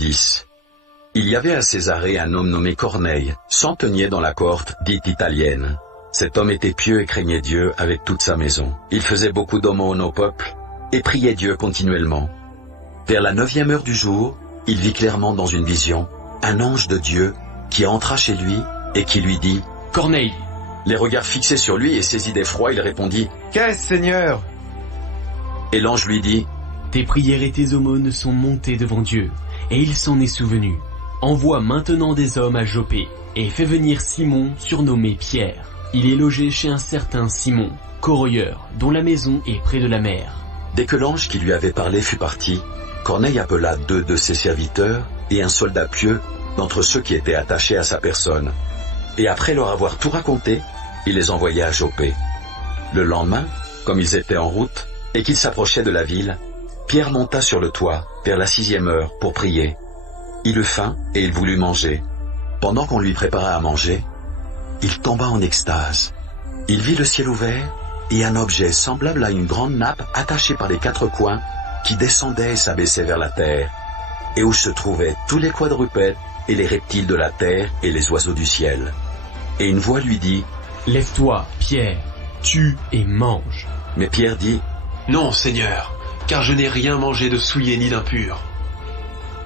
10. Il y avait à Césarée un homme nommé Corneille, centenier dans la cohorte dite italienne. Cet homme était pieux et craignait Dieu avec toute sa maison. Il faisait beaucoup d'aumônes au peuple et priait Dieu continuellement. Vers la 9e heure du jour, il vit clairement dans une vision un ange de Dieu qui entra chez lui et qui lui dit « Corneille !» Les regards fixés sur lui et saisi d'effroi, il répondit « Qu'est-ce, Seigneur ?» Et l'ange lui dit « Tes prières et tes aumônes sont montées devant Dieu, et il s'en est souvenu. Envoie maintenant des hommes à Jopé, et fais venir Simon, surnommé Pierre. Il est logé chez un certain Simon, corroyeur, dont la maison est près de la mer. » Dès que l'ange qui lui avait parlé fut parti, Corneille appela 2 de ses serviteurs et un soldat pieux d'entre ceux qui étaient attachés à sa personne. Et après leur avoir tout raconté, il les envoya à Jopé. Le lendemain, comme ils étaient en route et qu'ils s'approchaient de la ville, Pierre monta sur le toit vers la 6e heure pour prier. Il eut faim et il voulut manger. Pendant qu'on lui prépara à manger, il tomba en extase. Il vit le ciel ouvert et un objet semblable à une grande nappe attachée par les 4 coins qui descendait et s'abaissait vers la terre, et où se trouvaient tous les quadrupèdes et les reptiles de la terre et les oiseaux du ciel. Et une voix lui dit « Lève-toi, Pierre, tue et mange. » Mais Pierre dit « Non, Seigneur, car je n'ai rien mangé de souillé ni d'impur. »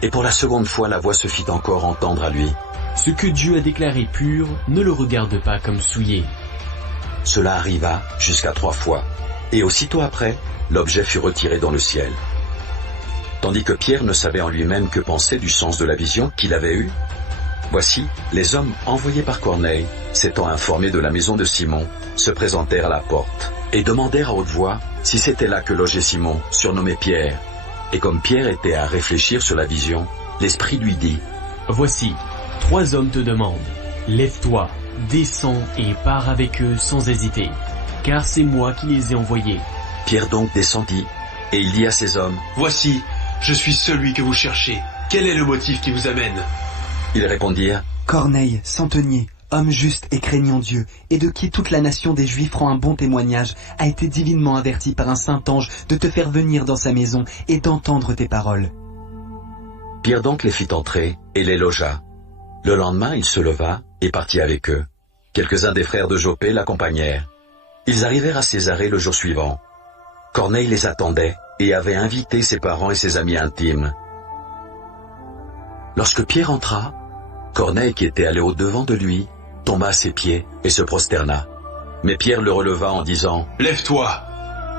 Et pour la seconde fois, la voix se fit encore entendre à lui. « Ce que Dieu a déclaré pur, ne le regarde pas comme souillé. » Cela arriva jusqu'à 3 fois, et aussitôt après, l'objet fut retiré dans le ciel. Tandis que Pierre ne savait en lui-même que penser du sens de la vision qu'il avait eue, voici, les hommes envoyés par Corneille, s'étant informés de la maison de Simon, se présentèrent à la porte, et demandèrent à haute voix si c'était là que logeait Simon, surnommé Pierre. Et comme Pierre était à réfléchir sur la vision, l'Esprit lui dit « Voici, 3 hommes te demandent. Lève-toi, descends et pars avec eux sans hésiter, car c'est moi qui les ai envoyés. » Pierre donc descendit, et il dit à ces hommes « Voici, je suis celui que vous cherchez. Quel est le motif qui vous amène ?» Ils répondirent « Corneille, centenier, homme juste et craignant Dieu, et de qui toute la nation des Juifs rend un bon témoignage, a été divinement averti par un saint ange de te faire venir dans sa maison et d'entendre tes paroles. » Pierre donc les fit entrer et les logea. Le lendemain, il se leva et partit avec eux. Quelques-uns des frères de Jopé l'accompagnèrent. Ils arrivèrent à Césarée le jour suivant. Corneille les attendait et avait invité ses parents et ses amis intimes. Lorsque Pierre entra, Corneille, qui était allé au-devant de lui, tomba à ses pieds et se prosterna. Mais Pierre le releva en disant « Lève-toi,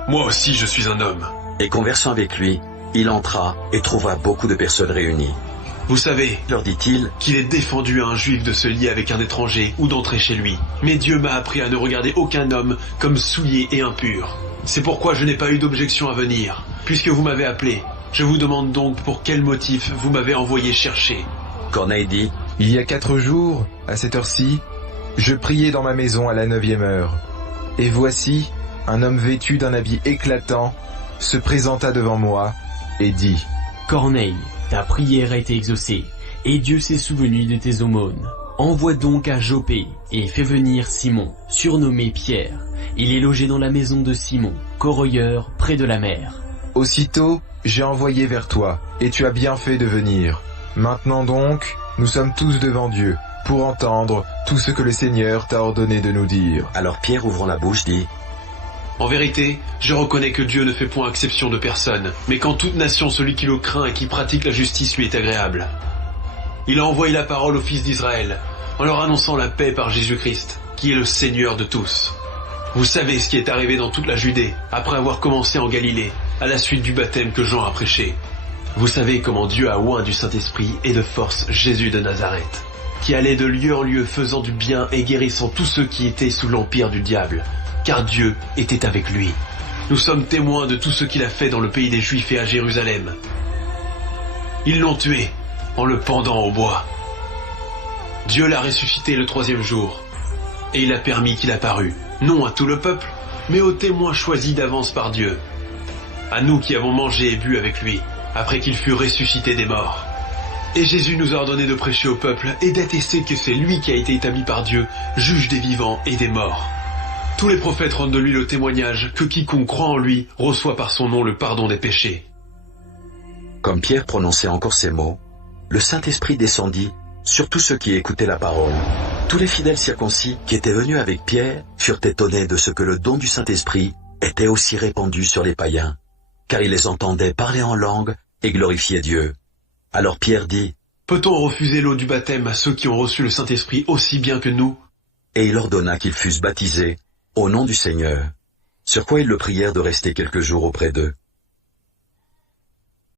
moi aussi je suis un homme. » Et conversant avec lui, il entra et trouva beaucoup de personnes réunies. « Vous savez, leur dit-il, qu'il est défendu à un juif de se lier avec un étranger ou d'entrer chez lui. Mais Dieu m'a appris à ne regarder aucun homme comme souillé et impur. C'est pourquoi je n'ai pas eu d'objection à venir. Puisque vous m'avez appelé, je vous demande donc pour quel motif vous m'avez envoyé chercher. » Corneille dit « Il y a 4 jours, à cette heure-ci, je priais dans ma maison à la 9e heure. Et voici, un homme vêtu d'un habit éclatant se présenta devant moi et dit « Corneille, ta prière a été exaucée, et Dieu s'est souvenu de tes aumônes. Envoie donc à Jopé et fais venir Simon, surnommé Pierre. Il est logé dans la maison de Simon, corroyeur, près de la mer. » Aussitôt, j'ai envoyé vers toi, et tu as bien fait de venir. Maintenant donc, nous sommes tous devant Dieu, pour entendre tout ce que le Seigneur t'a ordonné de nous dire. Alors Pierre, ouvrant la bouche, dit En vérité, je reconnais que Dieu ne fait point exception de personne, mais qu'en toute nation celui qui le craint et qui pratique la justice lui est agréable. Il a envoyé la parole aux fils d'Israël, en leur annonçant la paix par Jésus-Christ, qui est le Seigneur de tous. Vous savez ce qui est arrivé dans toute la Judée, après avoir commencé en Galilée, à la suite du baptême que Jean a prêché. Vous savez comment Dieu a oint du Saint-Esprit et de force Jésus de Nazareth, qui allait de lieu en lieu faisant du bien et guérissant tous ceux qui étaient sous l'empire du diable, car Dieu était avec lui. Nous sommes témoins de tout ce qu'il a fait dans le pays des Juifs et à Jérusalem. Ils l'ont tué en le pendant au bois. Dieu l'a ressuscité le 3e jour, et il a permis qu'il apparût, non à tout le peuple, mais aux témoins choisis d'avance par Dieu, à nous qui avons mangé et bu avec lui, après qu'il fut ressuscité des morts. Et Jésus nous a ordonné de prêcher au peuple et d'attester que c'est lui qui a été établi par Dieu, juge des vivants et des morts. Tous les prophètes rendent de lui le témoignage que quiconque croit en lui reçoit par son nom le pardon des péchés. » Comme Pierre prononçait encore ces mots, le Saint-Esprit descendit sur tous ceux qui écoutaient la parole. Tous les fidèles circoncis qui étaient venus avec Pierre furent étonnés de ce que le don du Saint-Esprit était aussi répandu sur les païens, car ils les entendaient parler en langue et glorifier Dieu. Alors Pierre dit, « Peut-on refuser l'eau du baptême à ceux qui ont reçu le Saint-Esprit aussi bien que nous ?» Et il ordonna qu'ils fussent baptisés au nom du Seigneur, sur quoi ils le prièrent de rester quelques jours auprès d'eux.